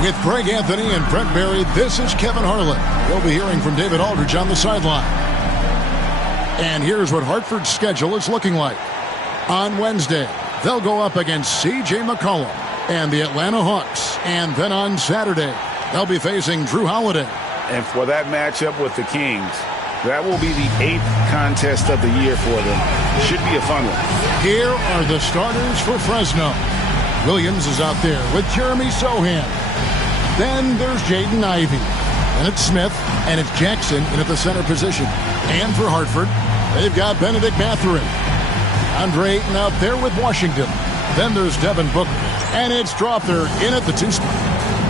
With Greg Anthony and Brent Barry, this is Kevin Harlan. We'll be hearing from David Aldridge on the sideline. And here's what Hartford's schedule is looking like. On Wednesday, they'll go up against C.J. McCollum and the Atlanta Hawks. And then on Saturday, they'll be facing Drew Holiday. And for that matchup with the Kings, that will be the 8th contest of the year for them. Should be a fun one. Here are the starters for Fresno. Williams is out there with Jeremy Sohan. Then there's Jaden Ivey. And it's Smith, and it's Jackson in at the center position. And for Hartford, they've got Benedict Mathurin. Andre Ayton out there with Washington. Then there's Devin Booker. And it's Strother in at the 2 spot.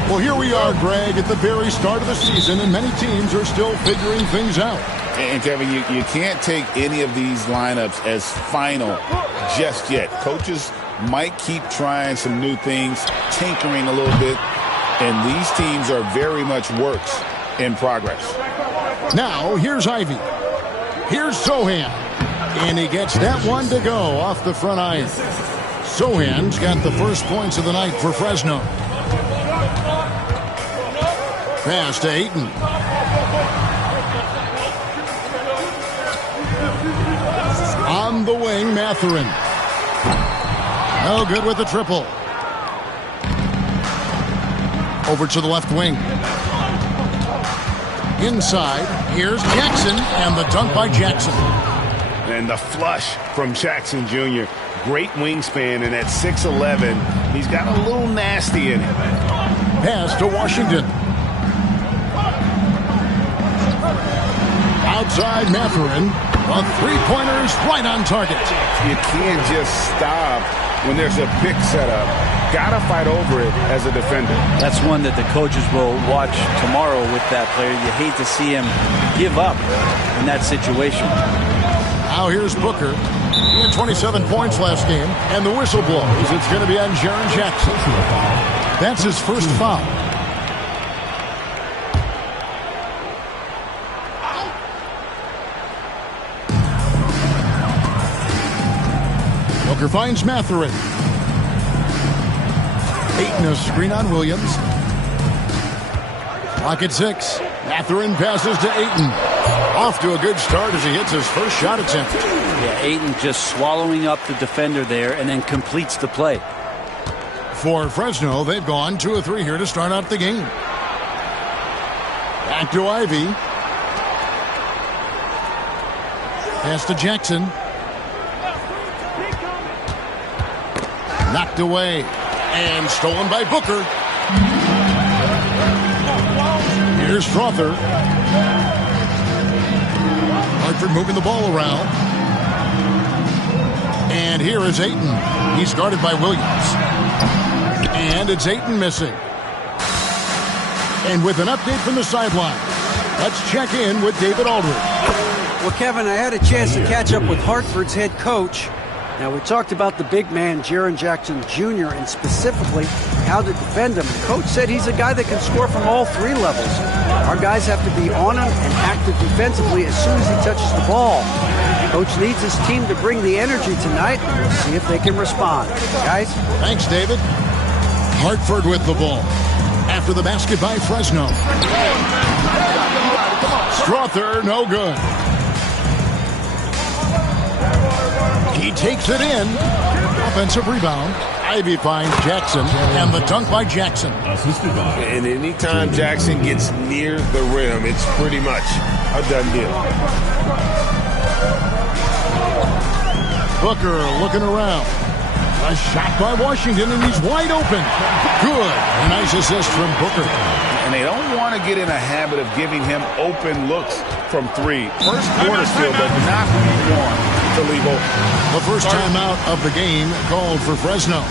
Well, here we are, Greg, at the very start of the season, and many teams are still figuring things out. And, Kevin, you can't take any of these lineups as final just yet. Coaches might keep trying some new things, tinkering a little bit, and these teams are very much works in progress. Now, here's Ivy. Here's Sohan. And he gets that one to go off the front iron. Sohan's got the first points of the night for Fresno. Pass to Ayton. On the wing, Mathurin. No good with the triple. Over to the left wing. Inside, here's Jackson, and the dunk by Jackson. And the flush from Jackson Jr. Great wingspan, and at 6'11", he's got a little nasty in it. Pass to Washington. Outside Mathurin. A three-pointer's right on target. You can't just stop when there's a pick set up. Gotta fight over it as a defender. That's one that the coaches will watch tomorrow with that player. You hate to see him give up in that situation. Now here's Booker. He had 27 points last game, and the whistle blows. It's going to be on Jaren Jackson. That's his first foul. Booker finds Mathurin. Ayton a screen on Williams. Clock at 6. Mathurin passes to Ayton. Off to a good start as he hits his first shot attempt. Yeah, Ayton just swallowing up the defender there and then completes the play. For Fresno, they've gone 2 of 3 here to start out the game. Back to Ivy. Pass to Jackson. Knocked away. And stolen by Booker. Here's Strother. Hartford moving the ball around. And here is Ayton. He's guarded by Williams. And it's Ayton missing. And with an update from the sideline, let's check in with David Aldridge. Well, Kevin, I had a chance to catch up with Hartford's head coach. Now, we talked about the big man, Jaren Jackson Jr., and specifically how to defend him. The coach said he's a guy that can score from all 3 levels. Our guys have to be on him and active defensively as soon as he touches the ball. Coach needs his team to bring the energy tonight, and we'll see if they can respond. Guys? Thanks, David. Hartford with the ball. After the basket by Fresno. Strother, no good. He takes it in. Offensive rebound. Ivy finds Jackson, and the dunk by Jackson. And anytime Jackson gets near the rim, it's pretty much a done deal. Booker looking around. A shot by Washington, and he's wide open. Good. A nice assist from Booker. And they don't want to get in a habit of giving him open looks from 3. First quarter still, but not one to leave open. The first timeout of the game called for Fresno.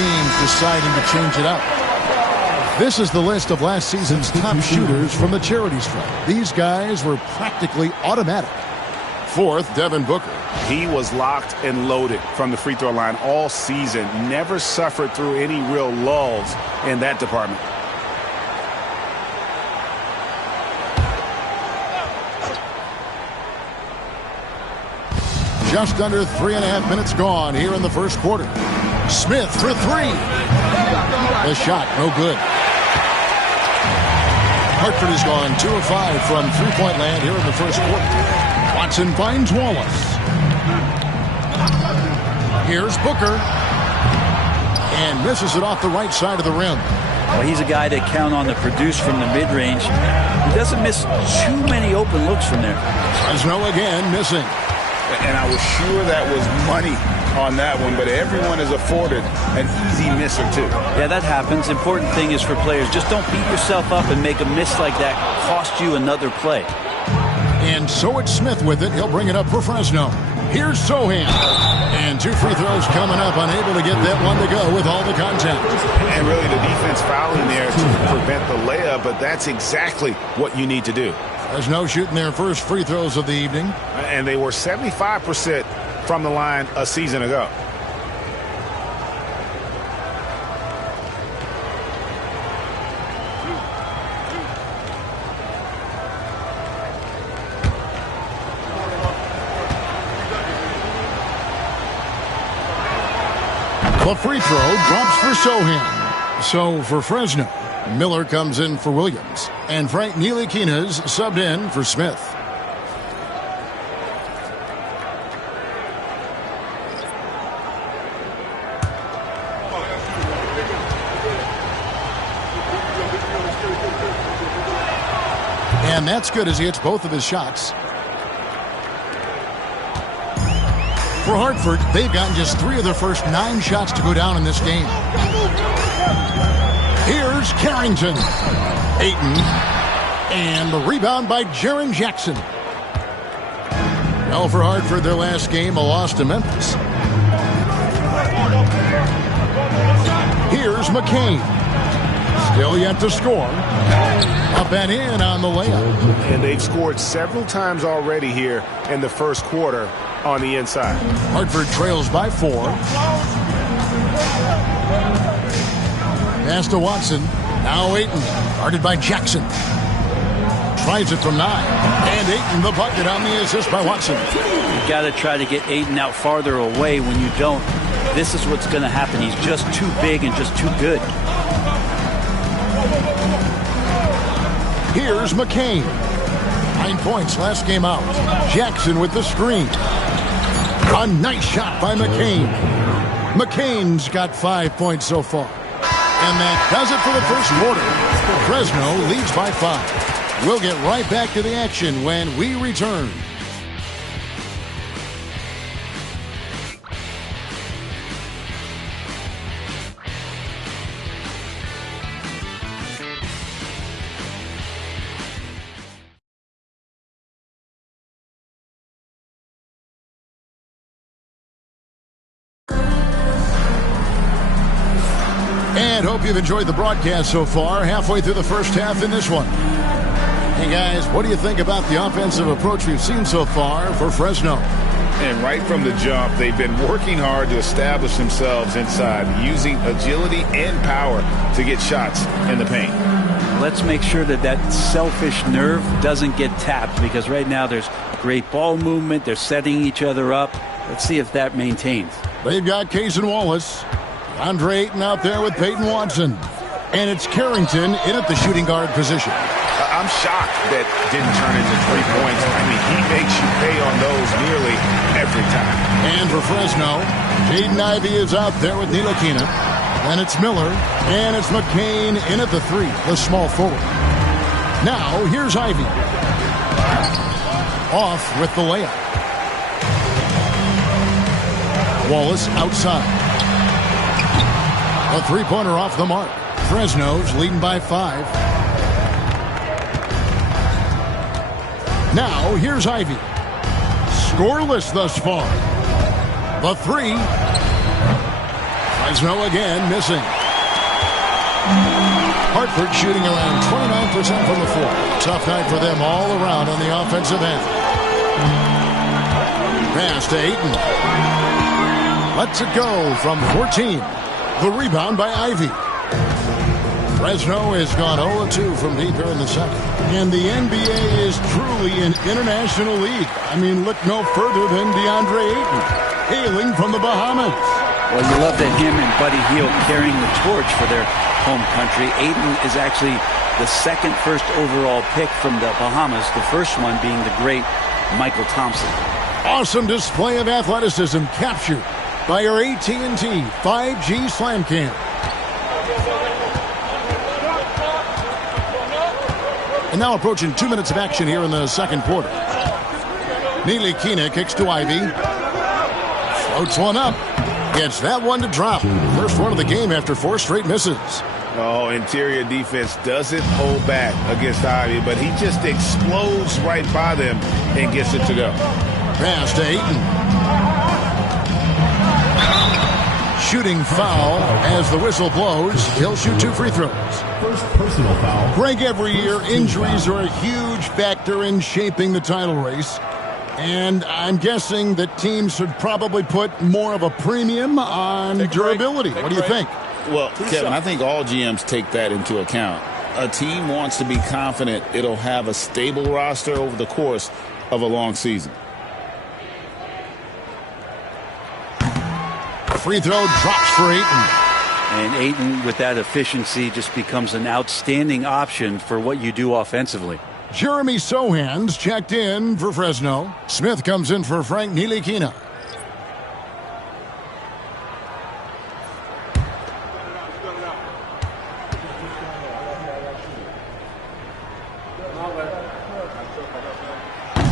teams deciding to change it up. This is the list of last season's top shooters from the charity stripe. These guys were practically automatic. Fourth, Devin Booker. He was locked and loaded from the free throw line all season. Never suffered through any real lulls in that department. Just under 3.5 minutes gone here in the first quarter. Smith for three. The shot, no good. Hartford has gone 2 of 5 from three-point land here in the first quarter. Watson finds Wallace. Here's Booker. And misses it off the right side of the rim. Well, he's a guy that count on to produce from the mid-range. He doesn't miss too many open looks from there. Fresno again missing. And I was sure that was money on that one, but everyone is afforded an easy miss or two. Yeah, that happens. Important thing is for players, just don't beat yourself up and make a miss like that cost you another play. And so it's Smith with it. He'll bring it up for Fresno. Here's Sohan. And 2 free throws coming up, unable to get that one to go with all the contact. And really the defense fouling there to prevent the layup, but that's exactly what you need to do. Fresno shooting their first free throws of the evening. And they were 75% from the line a season ago. The free throw drops for Sohan. So for Fresno, Miller comes in for Williams. And Frank Ntilikina's subbed in for Smith. And that's good as he hits both of his shots. For Hartford, they've gotten just 3 of their first 9 shots to go down in this game. Here's Carrington. Ayton. And the rebound by Jaren Jackson. Well, for Hartford, their last game, a loss to Memphis. Here's McCain. Still yet to score. Up and in on the layup. And they've scored several times already here in the first quarter on the inside. Hartford trails by 4. Pass to Watson. Now Ayton. Guarded by Jackson. Tries it from 9. And Ayton the bucket on the assist by Watson. You got to try to get Ayton out farther away. When you don't, this is what's going to happen. He's just too big and just too good. Here's McCain. 9 points last game out. Jackson with the screen. A nice shot by McCain. McCain's got 5 points so far. And that does it for the first quarter. Fresno leads by 5. We'll get right back to the action when we return. And hope you've enjoyed the broadcast so far. Halfway through the first half in this one. Hey guys, what do you think about the offensive approach we've seen so far for Fresno? And right from the jump, they've been working hard to establish themselves inside, using agility and power to get shots in the paint. Let's make sure that that selfish nerve doesn't get tapped, because right now there's great ball movement. They're setting each other up. Let's see if that maintains. They've got Kaysen Wallace. Andre Ayton out there with Peyton Watson. And it's Carrington in at the shooting guard position. I'm shocked that didn't turn into 3 points. I mean, he makes you pay on those nearly every time. And for Fresno, Jaden Ivey is out there with Ntilikina. Then it's Miller. And it's McCain in at the 3, the small forward. Now, here's Ivey. Off with the layup. Wallace outside. A three-pointer off the mark. Fresno's leading by 5. Now, here's Ivey. Scoreless thus far. The 3. Fresno again missing. Hartford shooting around 29% from the floor. Tough night for them all around on the offensive end. Pass to Ayton. Lets it go from 14. The rebound by Ivy. Fresno has gone 0-2 from deep here in the second. And the NBA is truly an international league. I mean, look no further than DeAndre Ayton, hailing from the Bahamas. Well, you love that him and Buddy Hield carrying the torch for their home country. Ayton is actually the second first overall pick from the Bahamas, the first one being the great Michael Thompson. Awesome display of athleticism captured by our AT&T 5G Slam Cam. And now approaching 2 minutes of action here in the second quarter. Ntilikina kicks to Ivy. Floats one up. Gets that one to drop. First one of the game after 4 straight misses. Oh, interior defense doesn't hold back against Ivy, but he just explodes right by them and gets it to go. Pass to Ayton. Shooting foul as the whistle blows. He'll shoot 2 free throws. First personal foul. Greg, every year injuries are a huge factor in shaping the title race. And I'm guessing that teams should probably put more of a premium on durability. What do you think? Well, Kevin, I think all GMs take that into account. A team wants to be confident it'll have a stable roster over the course of a long season. Free throw drops for Ayton. And Ayton, with that efficiency, just becomes an outstanding option for what you do offensively. Jeremy Sohan's checked in for Fresno. Smith comes in for Frank Ntilikina.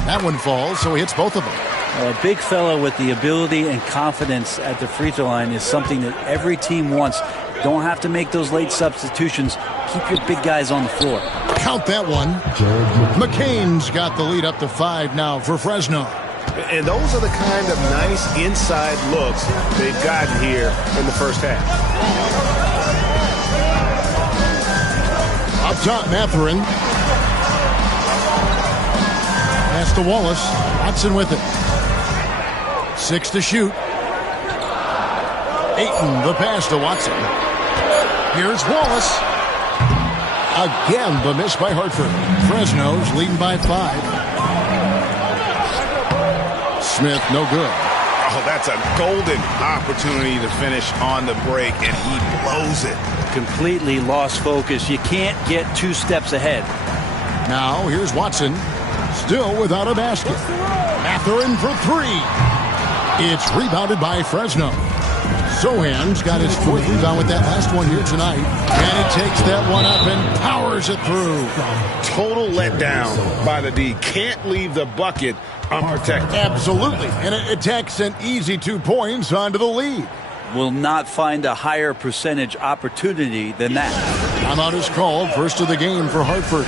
That one falls, so he hits both of them. A big fella with the ability and confidence at the free throw line is something that every team wants. Don't have to make those late substitutions. Keep your big guys on the floor. Count that one. McCain's got the lead up to 5 now for Fresno. And those are the kind of nice inside looks they've gotten here in the first half. Up top, Mathurin. Pass to Wallace. Watson with it. 6 to shoot. Ayton, the pass to Watson. Here's Wallace. Again, the miss by Hartford. Fresno's leading by 5. Smith, no good. Oh, that's a golden opportunity to finish on the break, and he blows it. Completely lost focus. You can't get 2 steps ahead. Now, here's Watson. Still without a basket. Mathurin for 3. It's rebounded by Fresno. Sohan's got his 4th rebound with that last one here tonight. And he takes that one up and powers it through. Total letdown by the D. Can't leave the bucket unprotected. Absolutely. And it takes an easy 2 points onto the lead. Will not find a higher percentage opportunity than that. Timeout is called. First of the game for Hartford.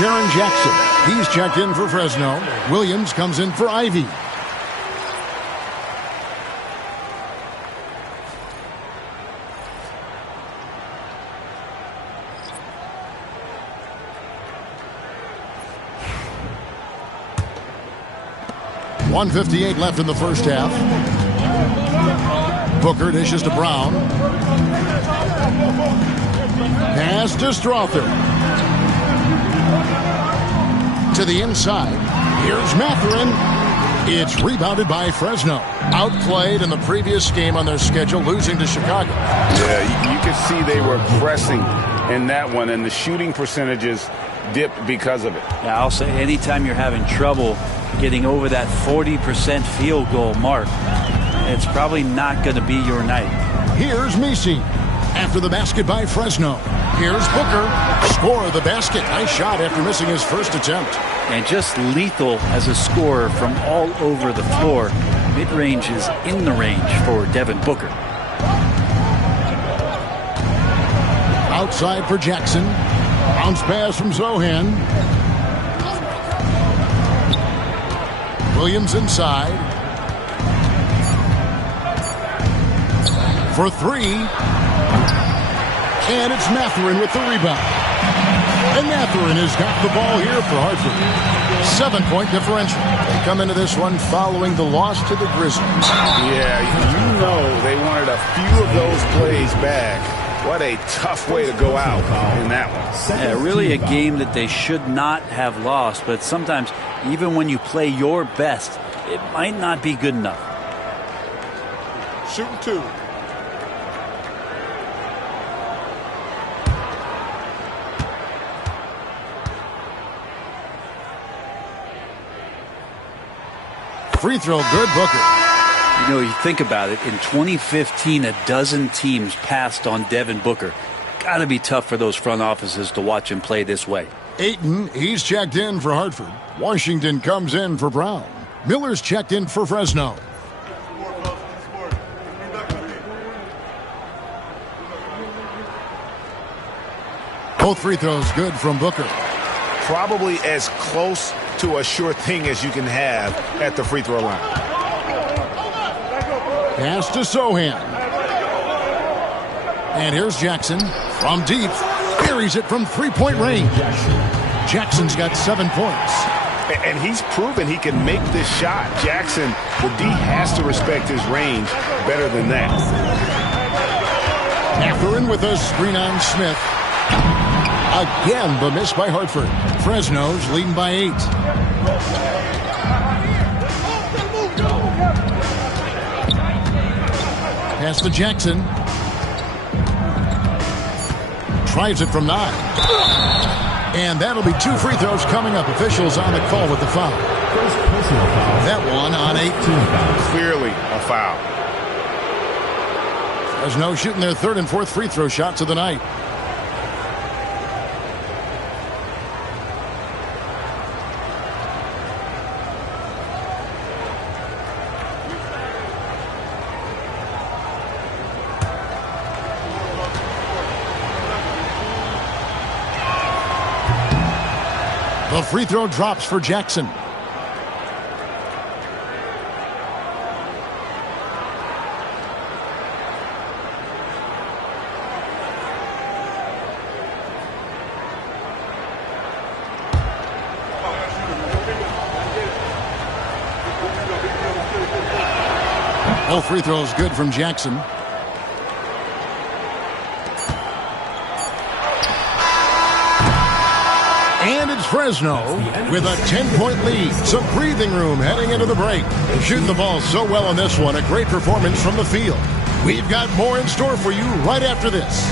Jaren Jackson, he's checked in for Fresno. Williams comes in for Ivy. 1:58 left in the first half. Booker dishes to Brown. Pass to Strother. To the inside. Here's Mathurin. It's rebounded by Fresno. Outplayed in the previous game on their schedule, losing to Chicago. Yeah, you could see they were pressing in that one, and the shooting percentages dipped because of it. Yeah, I'll say anytime you're having trouble getting over that 40% field goal mark, it's probably not going to be your night. Here's Misi. After the basket by Fresno. Here's Booker. Score of the basket. Nice shot after missing his first attempt. And just lethal as a scorer from all over the floor. Mid-range is in the range for Devin Booker. Outside for Jackson. Bounce pass from Zohan. Williams inside. For three. And it's Mathurin with the rebound. And Mathurin has got the ball here for Hartford. 7-point differential. They come into this one following the loss to the Grizzlies. Yeah, you know they wanted a few of those plays back. What a tough way to go out in that one. Yeah, really a game that they should not have lost, but sometimes even when you play your best, it might not be good enough. Shooting two. Free throw good, Booker. You know, you think about it, in 2015, a dozen teams passed on Devin Booker. Got to be tough for those front offices to watch him play this way. Ayton, he's checked in for Hartford. Washington comes in for Brown. Miller's checked in for Fresno. Both free throws good from Booker. Probably as close to a sure thing as you can have at the free throw line. Pass to Sohan. And here's Jackson from deep. Buries it from three-point range. Jackson's got 7 points. And he's proven he can make this shot. Jackson, the D has to respect his range better than that. Mathurin with a screen on Smith. Again, the miss by Hartford. Fresno's leading by 8. Pass to Jackson. Tries it from 9. And that'll be 2 free throws coming up. Officials on the call with the foul. First personal foul. That one on 18. Clearly a foul. Fresno shooting their 3rd and 4th free throw shots of the night. The free throw drops for Jackson. Both free throws good from Jackson. And it's Fresno with a 10-point lead. Some breathing room heading into the break. Shooting the ball so well on this one. A great performance from the field. We've got more in store for you right after this.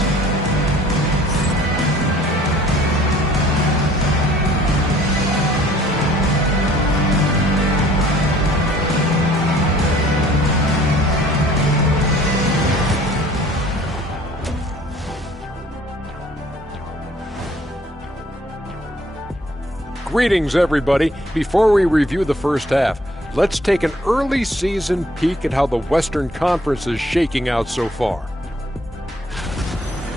Greetings, everybody. Before we review the first half, let's take an early season peek at how the Western Conference is shaking out so far.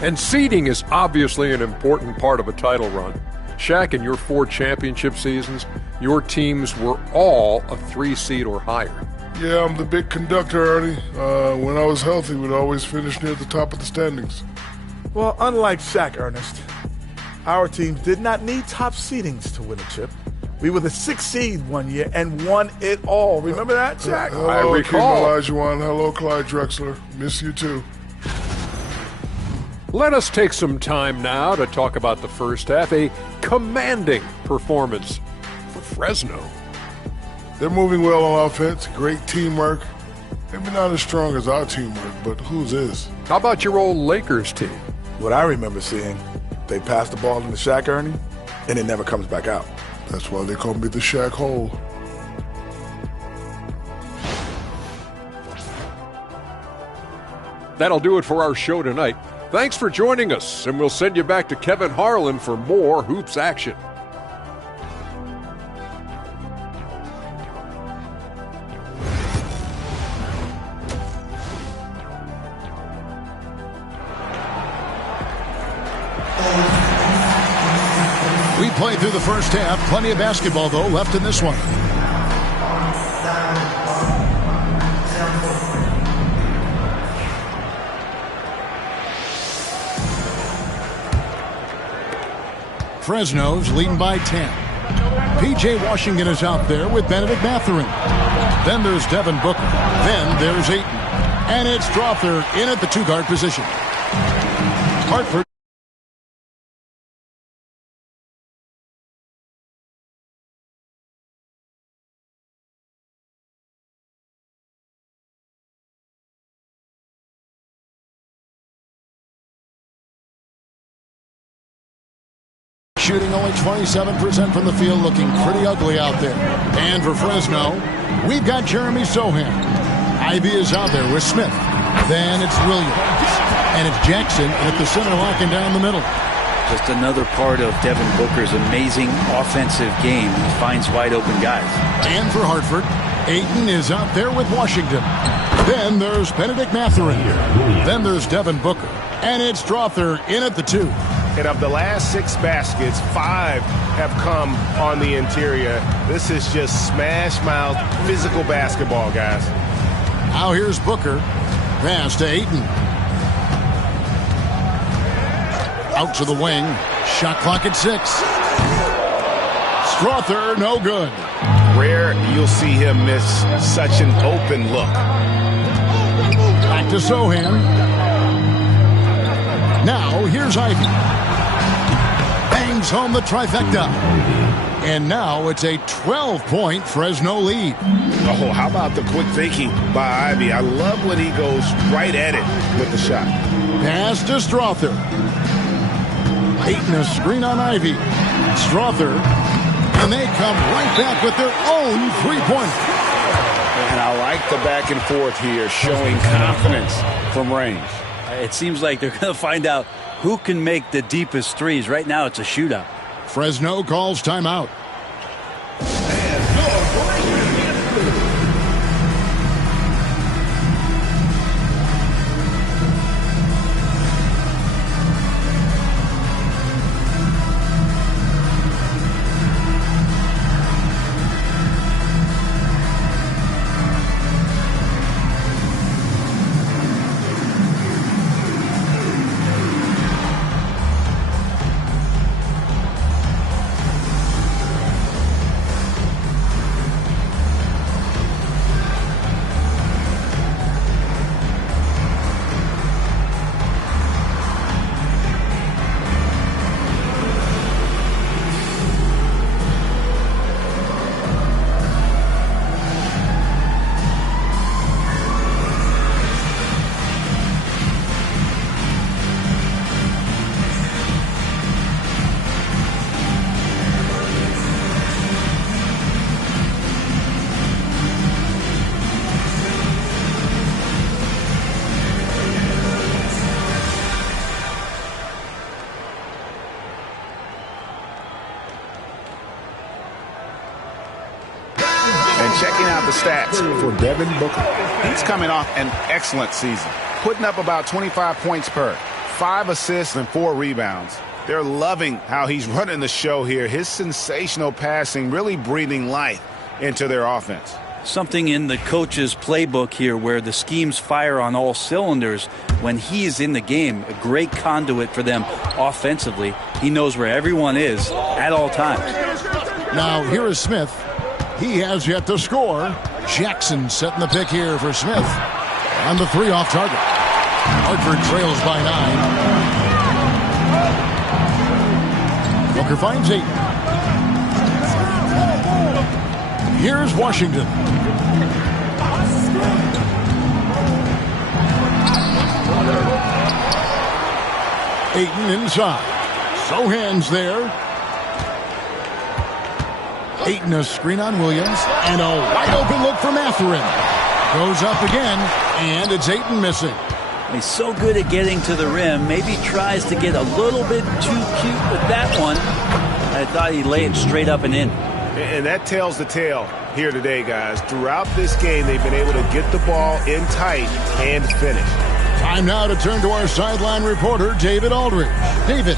And seeding is obviously an important part of a title run. Shaq, in your 4 championship seasons, your teams were all a 3 seed or higher. Yeah, I'm the big conductor, Ernie. When I was healthy, we'd always finish near the top of the standings. Well, unlike Shaq, Ernest, our teams did not need top seedings to win a chip. We were the 6th seed one year and won it all. Remember that, Jack? Hello, I recall. Akeem Olajuwon. Hello, Clyde Drexler. Miss you too. Let us take some time now to talk about the first half. A commanding performance for Fresno. They're moving well on offense. Great teamwork. Maybe not as strong as our teamwork, but whose is? How about your old Lakers team? What I remember seeing, they pass the ball into Shaq, Ernie, and it never comes back out. That's why they call me the Shaq Hole. That'll do it for our show tonight. Thanks for joining us, and we'll send you back to Kevin Harlan for more Hoops action. We played through the first half. Plenty of basketball, though, left in this one. Fresno's leading by 10. P.J. Washington is out there with Benedict Mathurin. Then there's Devin Booker. Then there's Ayton. And it's Strother in at the two-guard position. Hartford. Shooting only 27% from the field, looking pretty ugly out there. And for Fresno, we've got Jeremy Sohan. Ivy is out there with Smith. Then it's Williams. And it's Jackson at the center, locking down the middle. Just another part of Devin Booker's amazing offensive game. He finds wide open guys. And for Hartford, Ayton is out there with Washington. Then there's Benedict Mathurin. Then there's Devin Booker. And it's Strother in at the 2. And of the last 6 baskets, 5 have come on the interior. This is just smash-mouth physical basketball, guys. Now here's Booker. Pass to Ayton. Out to the wing. Shot clock at 6. Strother, no good. Rare you'll see him miss such an open look. Back to Sohan. Now here's Ivy. Bangs home the trifecta. And now it's a 12-point Fresno lead. Oh, how about the quick thinking by Ivy? I love when he goes right at it with the shot. Pass to Strother. Ayton a screen on Ivy. Strother. And they come right back with their own three-pointer. And I like the back and forth here, showing confidence from range. It seems like they're going to find out who can make the deepest threes. Right now, it's a shootout. Fresno calls timeout. Checking out the stats for Devin Booker. He's coming off an excellent season, putting up about 25 points per, 5 assists and 4 rebounds. They're loving how he's running the show here. His sensational passing really breathing life into their offense. Something in the coach's playbook here where the schemes fire on all cylinders. When he is in the game, a great conduit for them offensively. He knows where everyone is at all times. Now here is Smith. He has yet to score. Jackson setting the pick here for Smith. On the 3 off target. Hartford trails by 9. Booker finds 8. Here's Washington. Ayton inside. Sohan's there. Ayton a screen on Williams. And a wide open look for Mathurin. Goes up again, and it's Ayton missing. He's so good at getting to the rim. Maybe tries to get a little bit too cute with that one. I thought he'd lay it straight up and in. And that tells the tale here today, guys. Throughout this game, they've been able to get the ball in tight and finish. Time now to turn to our sideline reporter, David Aldridge. David.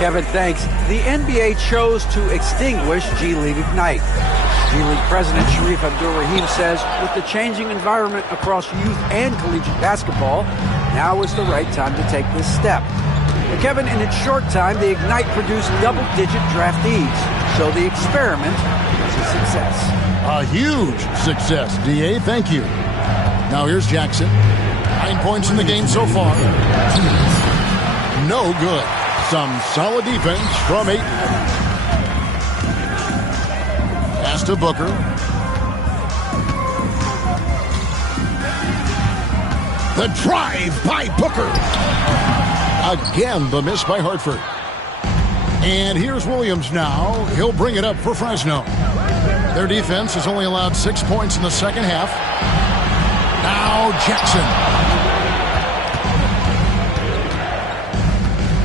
Kevin, thanks. The NBA chose to extinguish G League Ignite. G League President Sharif Abdul-Rahim says with the changing environment across youth and collegiate basketball, now is the right time to take this step. And Kevin, in its short time, the Ignite produced double-digit draftees, so the experiment was a success. A huge success, D.A. Thank you. Now here's Jackson. 9 points in the game so far. No good. Some solid defense from Ayton. Pass to Booker. The drive by Booker. Again, the miss by Hartford. And here's Williams now. He'll bring it up for Fresno. Their defense has only allowed 6 points in the second half. Now Jackson.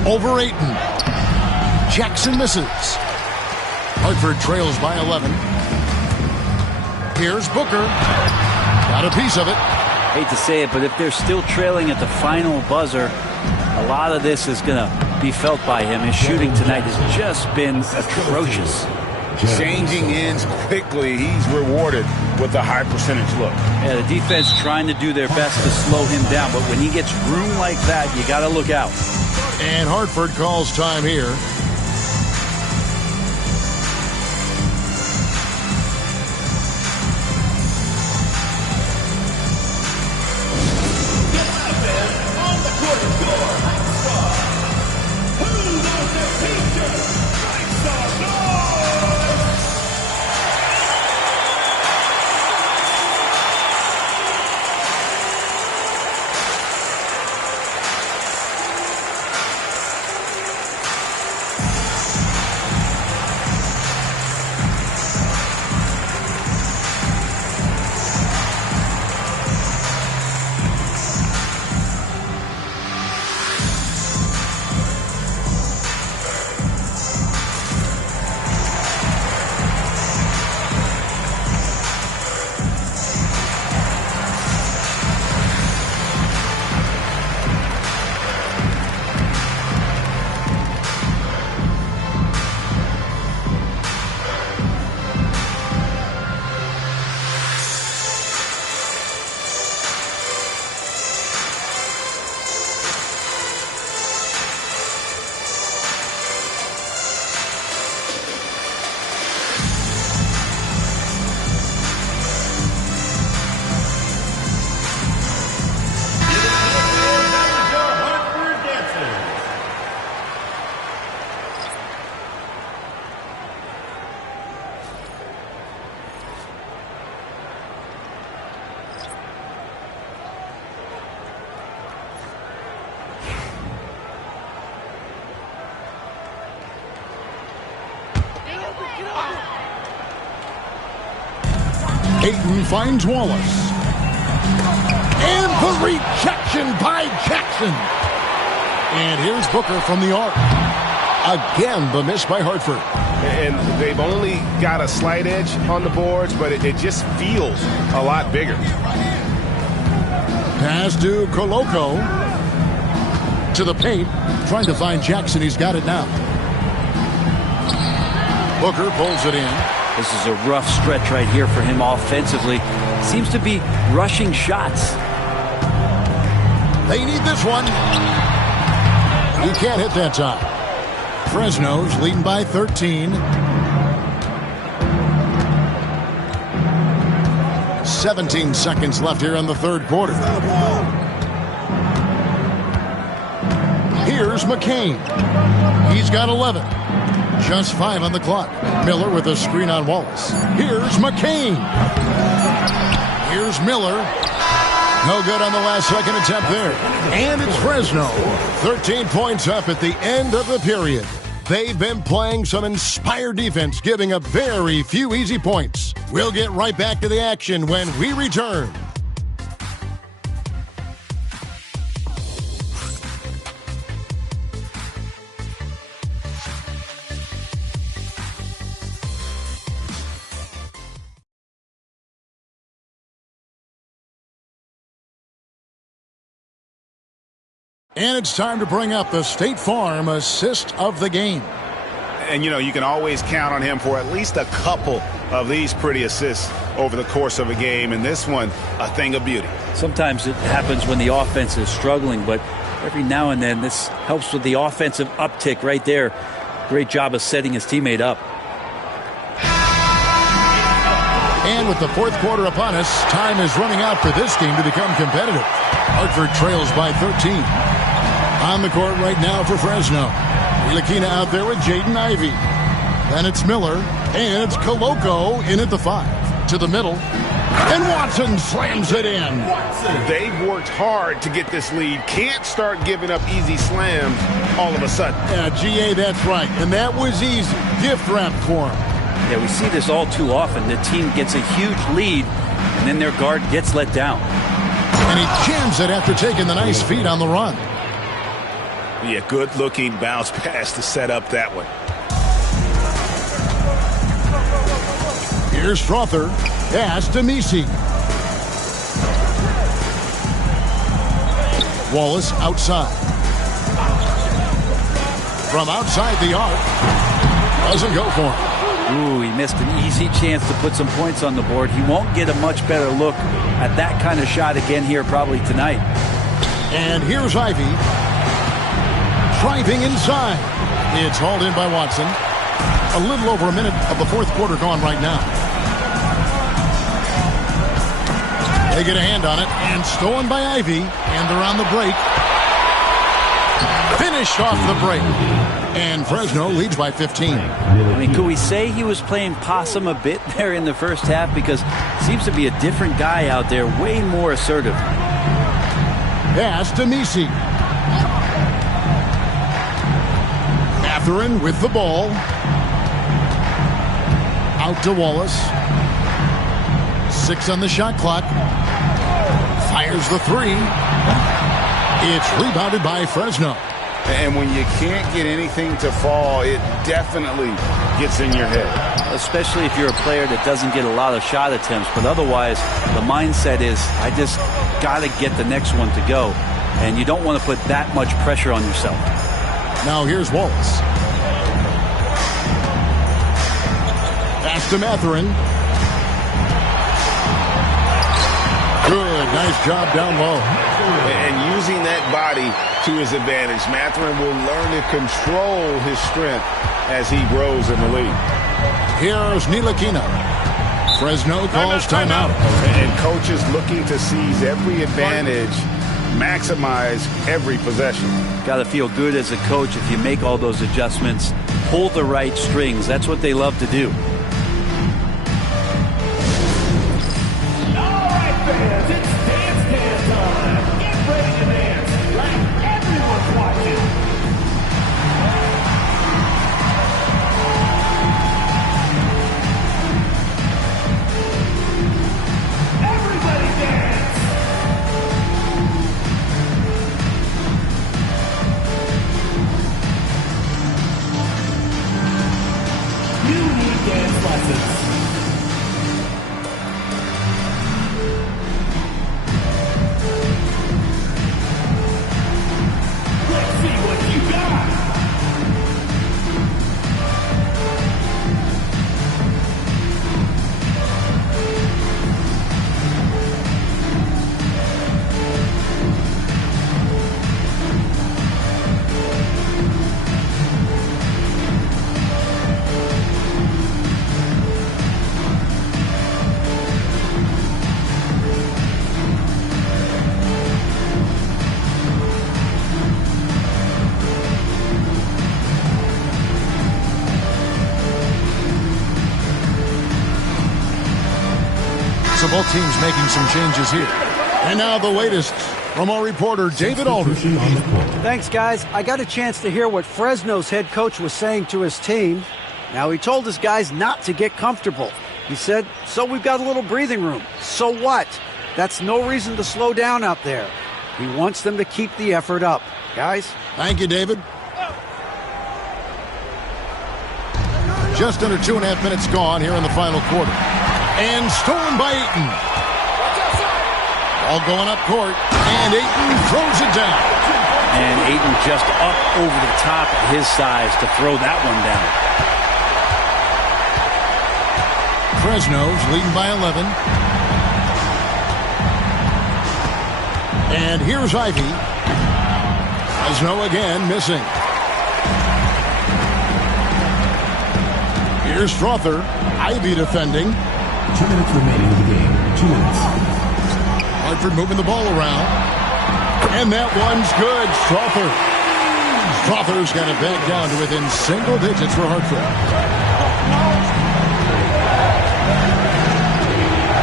Over Ayton. Jackson misses. Hartford trails by 11. Here's Booker. Got a piece of it. Hate to say it, but if they're still trailing at the final buzzer, a lot of this is going to be felt by him. His shooting tonight has just been atrocious. Changing ends quickly. He's rewarded with a high percentage look. Yeah, the defense trying to do their best to slow him down, but when he gets room like that, you got to look out. And Hartford calls time here. Ayton finds Wallace. And the rejection by Jackson. And here's Booker from the arc. Again, the miss by Hartford. And they've only got a slight edge on the boards, but it just feels a lot bigger. Pass to Coloco. To the paint. Trying to find Jackson. He's got it now. Booker pulls it in. This is a rough stretch right here for him offensively. Seems to be rushing shots. They need this one. He can't hit that time. Fresno's leading by 13. 17 seconds left here in the third quarter. Here's McCain. He's got 11. Just 5 on the clock. Miller with a screen on Wallace. Here's McCain. Here's Miller. No good on the last second attempt there. And it's Fresno. 13 points up at the end of the period. They've been playing some inspired defense, giving up very few easy points. We'll get right back to the action when we return. And it's time to bring up the State Farm assist of the game. And, you can always count on him for at least a couple of these pretty assists over the course of a game. And this one, a thing of beauty. Sometimes it happens when the offense is struggling, but every now and then this helps with the offensive uptick right there. Great job of setting his teammate up. And with the fourth quarter upon us, time is running out for this game to become competitive. Hartford trails by 13. On the court right now for Fresno. Ntilikina out there with Jaden Ivey. Then it's Miller, and it's Koloko in at the 5. To the middle, and Watson slams it in. They've worked hard to get this lead. Can't start giving up easy slams all of a sudden. Yeah, GA, that's right. And that was easy. Gift wrap for him. Yeah, we see this all too often. The team gets a huge lead, and then their guard gets let down. And he jams it after taking the nice feed on the run. Yeah, good-looking bounce pass to set up that one. Here's Strother. Pass to Misi. Wallace outside. From outside the arc. Doesn't go for him. Ooh, he missed an easy chance to put some points on the board. He won't get a much better look at that kind of shot again here probably tonight. And here's Ivey. Driving inside. It's hauled in by Watson. A little over a minute of the fourth quarter gone right now. They get a hand on it, and stolen by Ivey, and they're on the break. Finished off the break. And Fresno leads by 15. I mean, could we say he was playing possum a bit there in the first half? Because it seems to be a different guy out there, way more assertive. Pass to Misi. Mathurin with the ball. Out to Wallace. 6 on the shot clock. Fires the 3. It's rebounded by Fresno. And when you can't get anything to fall, it definitely gets in your head. Especially if you're a player that doesn't get a lot of shot attempts. But otherwise, the mindset is, I just got to get the next one to go. And you don't want to put that much pressure on yourself. Now here's Wallace. Pass to Mathurin. Good, nice job down low. And using that body to his advantage, Mathurin will learn to control his strength as he grows in the league. Here's Ntilikina. Fresno calls timeout. And coaches looking to seize every advantage, maximize every possession. Got to feel good as a coach if you make all those adjustments, pull the right strings. That's what they love to do. All right, fans, it's dance time. Get ready to dance like everyone's watching. Everybody dance. You need dance. So both teams making some changes here. And now the latest from our reporter, David Aldridge. Thanks, guys. I got a chance to hear what Fresno's head coach was saying to his team. Now, he told his guys not to get comfortable. He said, so we've got a little breathing room. So what? That's no reason to slow down out there. He wants them to keep the effort up. Guys? Thank you, David. Just under 2.5 minutes gone here in the final quarter. And stolen by Ayton. All going up court. And Ayton throws it down. And Ayton just up over the top of his size to throw that one down. Fresno's leading by 11. And here's Ivy. Fresno again missing. Here's Strother. Ivy defending. 2 minutes remaining in the game. 2 minutes. Hartford moving the ball around. And that one's good. Strother's got it back down to within single digits for Hartford.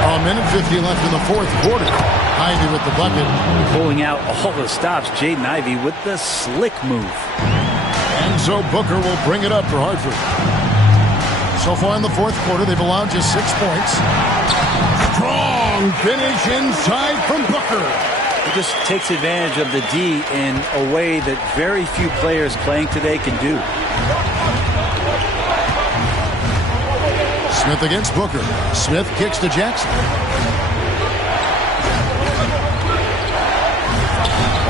A minute 50 left in the fourth quarter. Ivy with the bucket. Pulling out all the stops. Jaden Ivey with the slick move. And so Booker will bring it up for Hartford. So far in the fourth quarter, they've allowed just 6 points. Strong finish inside from Booker. He just takes advantage of the D in a way that very few players playing today can do. Smith against Booker. Smith kicks to Jackson.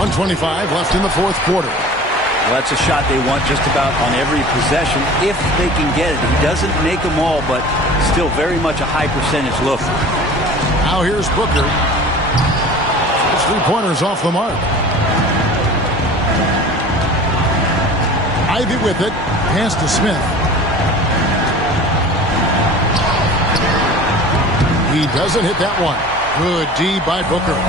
1:25 left in the fourth quarter. Well, that's a shot they want just about on every possession if they can get it. He doesn't make them all, but still very much a high percentage look. Now here's Booker. His three-pointers off the mark. Ivy with it. Pass to Smith. He doesn't hit that one. Good D by Booker.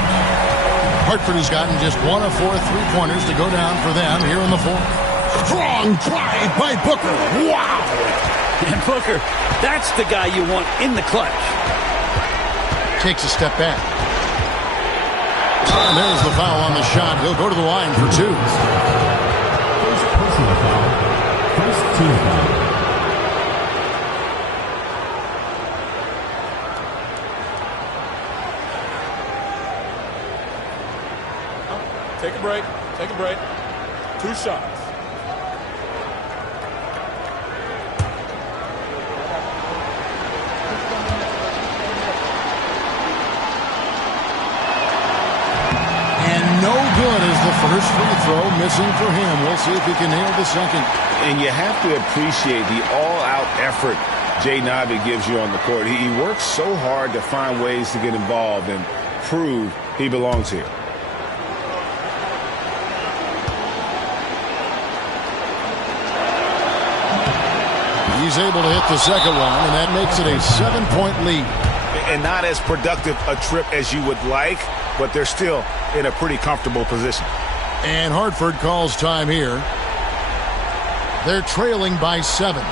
Hartford has gotten just 1 of 4 three-pointers to go down for them here in the fourth. Strong drive by Booker. Wow! And Booker, that's the guy you want in the clutch. Takes a step back. And there's the foul on the shot. He'll go to the line for 2. First personal foul. First team foul. Take a break. Take a break. 2 shots. And no good is the first free throw missing for him. We'll see if he can nail the second. And you have to appreciate the all-out effort Jaden Ivey gives you on the court. He works so hard to find ways to get involved and prove he belongs here. He's able to hit the second one, and that makes it a 7-point lead. And not as productive a trip as you would like, but they're still in a pretty comfortable position. And Hartford calls time here. They're trailing by 7.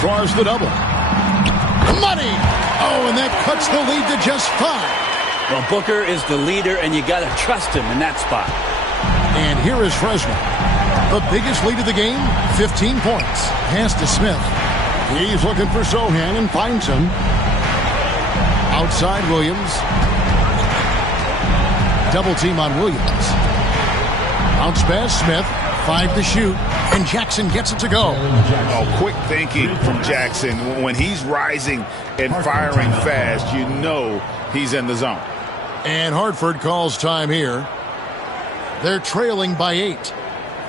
draws the double. Money! Oh, and that cuts the lead to just 5. Well, Booker is the leader, and you got to trust him in that spot. And here is Fresno. The biggest lead of the game, 15 points. Pass to Smith. He's looking for Sohan and finds him. Outside Williams. Double team on Williams. Bounce pass, Smith. 5 to shoot. And Jackson gets it to go. Oh, quick thinking from Jackson. When he's rising and firing fast, you know he's in the zone. And Hartford calls time here. They're trailing by 8.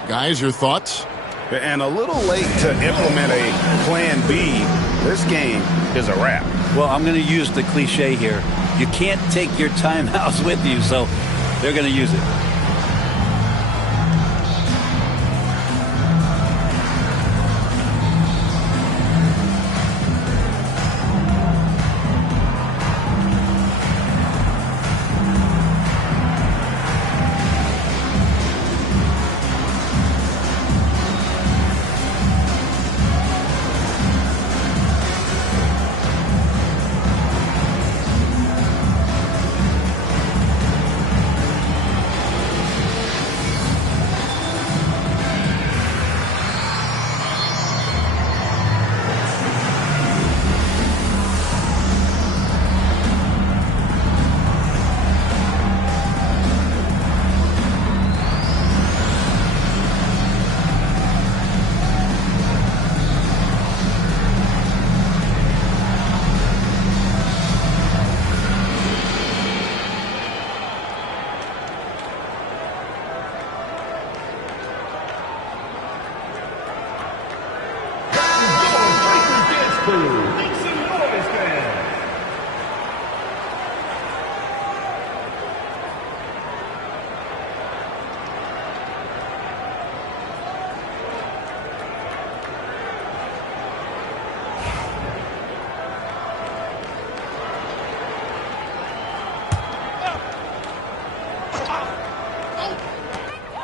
Guys, your thoughts? And a little late to implement a plan B. This game is a wrap. Well, I'm going to use the cliche here. You can't take your timeouts with you, so they're going to use it. –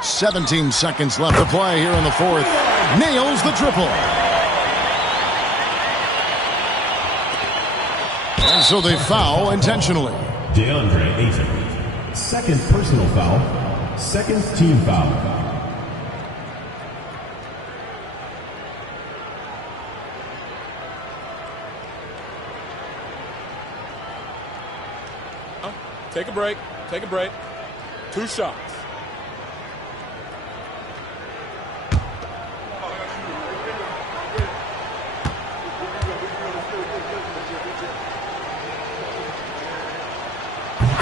17 seconds left to play here in the 4th. Nails the triple. And so they foul intentionally. DeAndre Ayton. Second personal foul. Second team foul. Take a break. Take a break. 2 shots.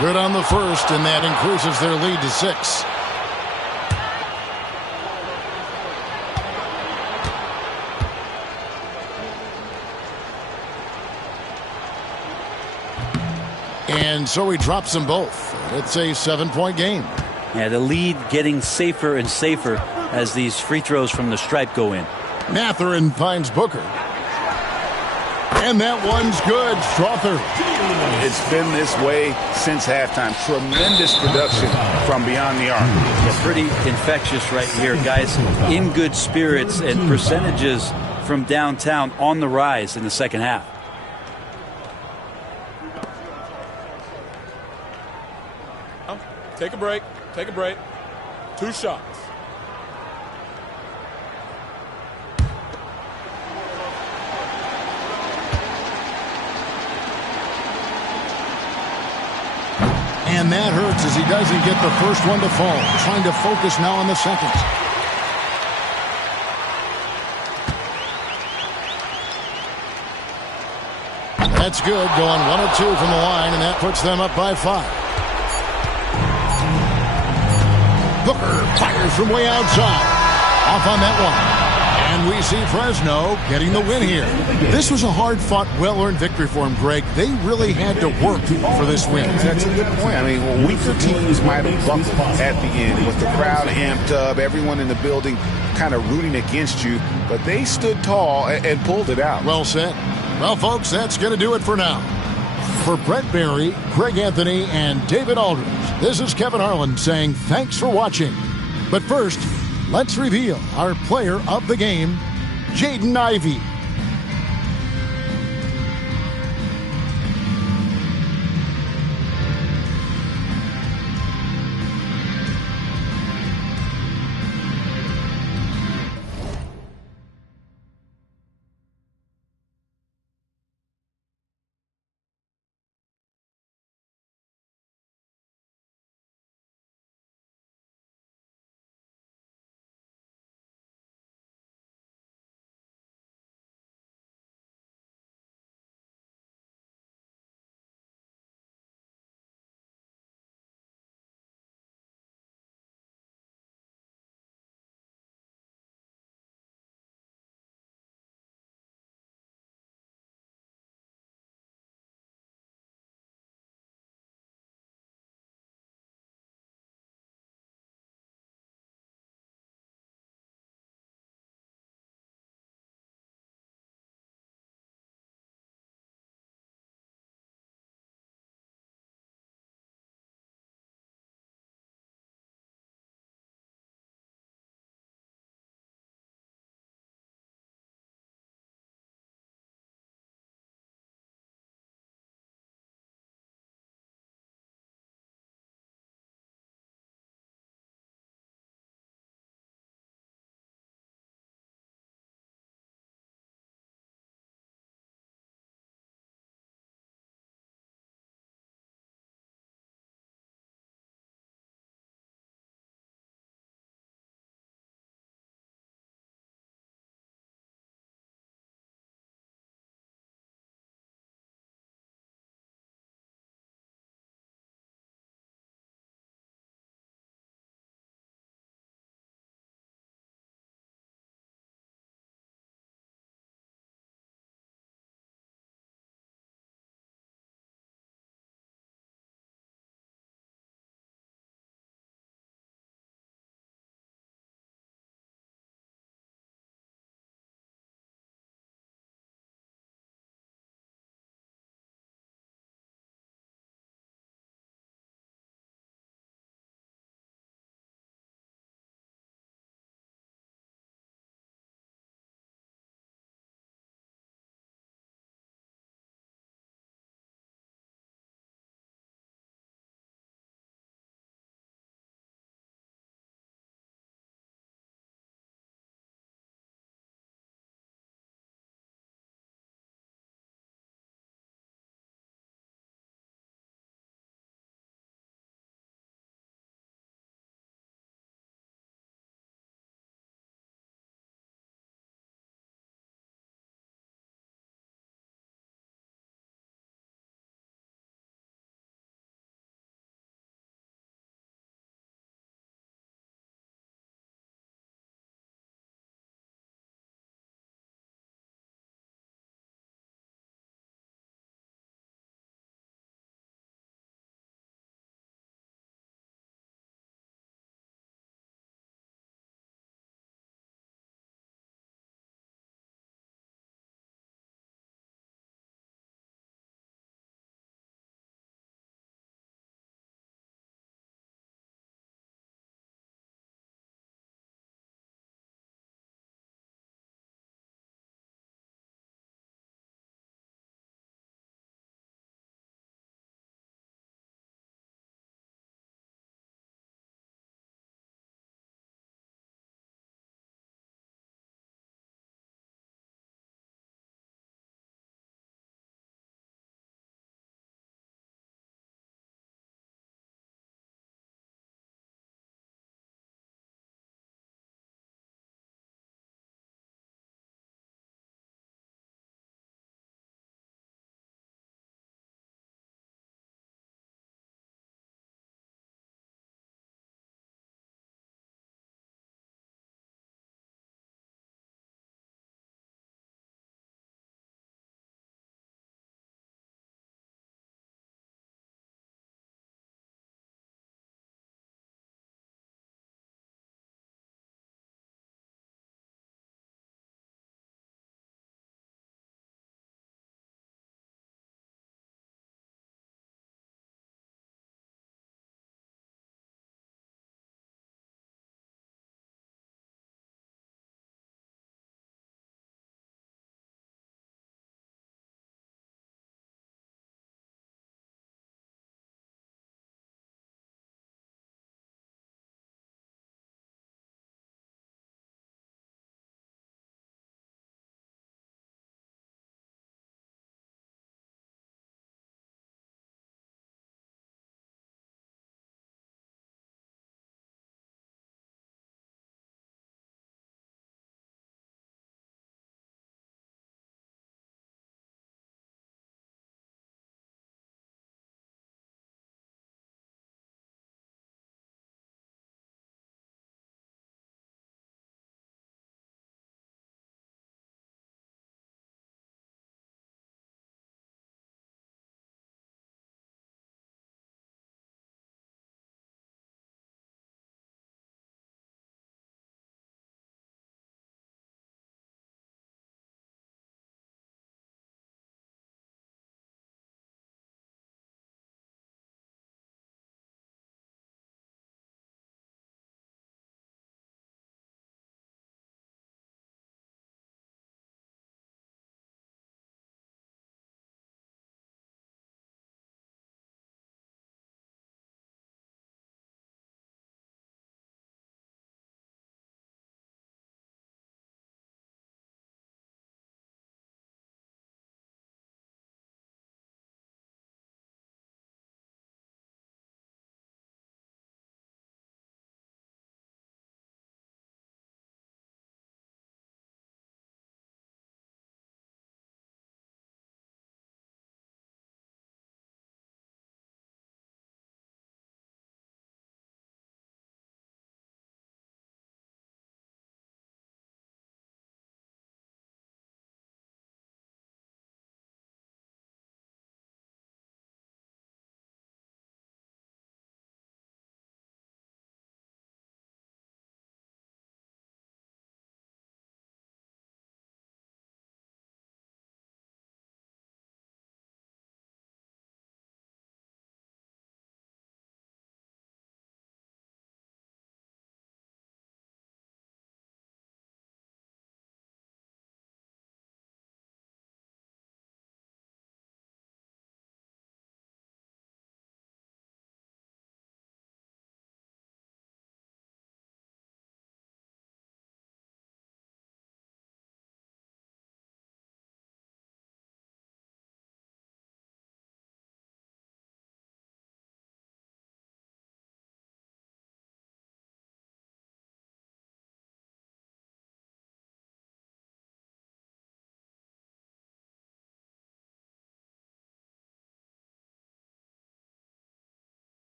Good on the first, and that increases their lead to 6. And so he drops them both. It's a 7-point game. Yeah, the lead getting safer and safer as these free throws from the stripe go in. Mathurin finds Booker. And that one's good. Strother. It's been this way since halftime. Tremendous production from beyond the arc. Yeah, pretty infectious right here, guys. In good spirits and percentages from downtown on the rise in the second half. Take a break. Take a break. 2 shots. And that hurts as he doesn't get the first one to fall. Trying to focus now on the second. That's good. Going 1 of 2 from the line, and that puts them up by 5. Booker fires from way outside. Off on that one. And we see Fresno getting the win here. This was a hard-fought, well-earned victory for him, Greg. They really had to work for this win. That's a good point. I mean, weaker teams might have buckled at the end with the crowd amped up, everyone in the building kind of rooting against you, but they stood tall and pulled it out. Well said. Well, folks, that's going to do it for now. For Brett Barry, Greg Anthony, and David Aldridge, this is Kevin Harlan saying thanks for watching. But first, let's reveal our player of the game, Jaden Ivey.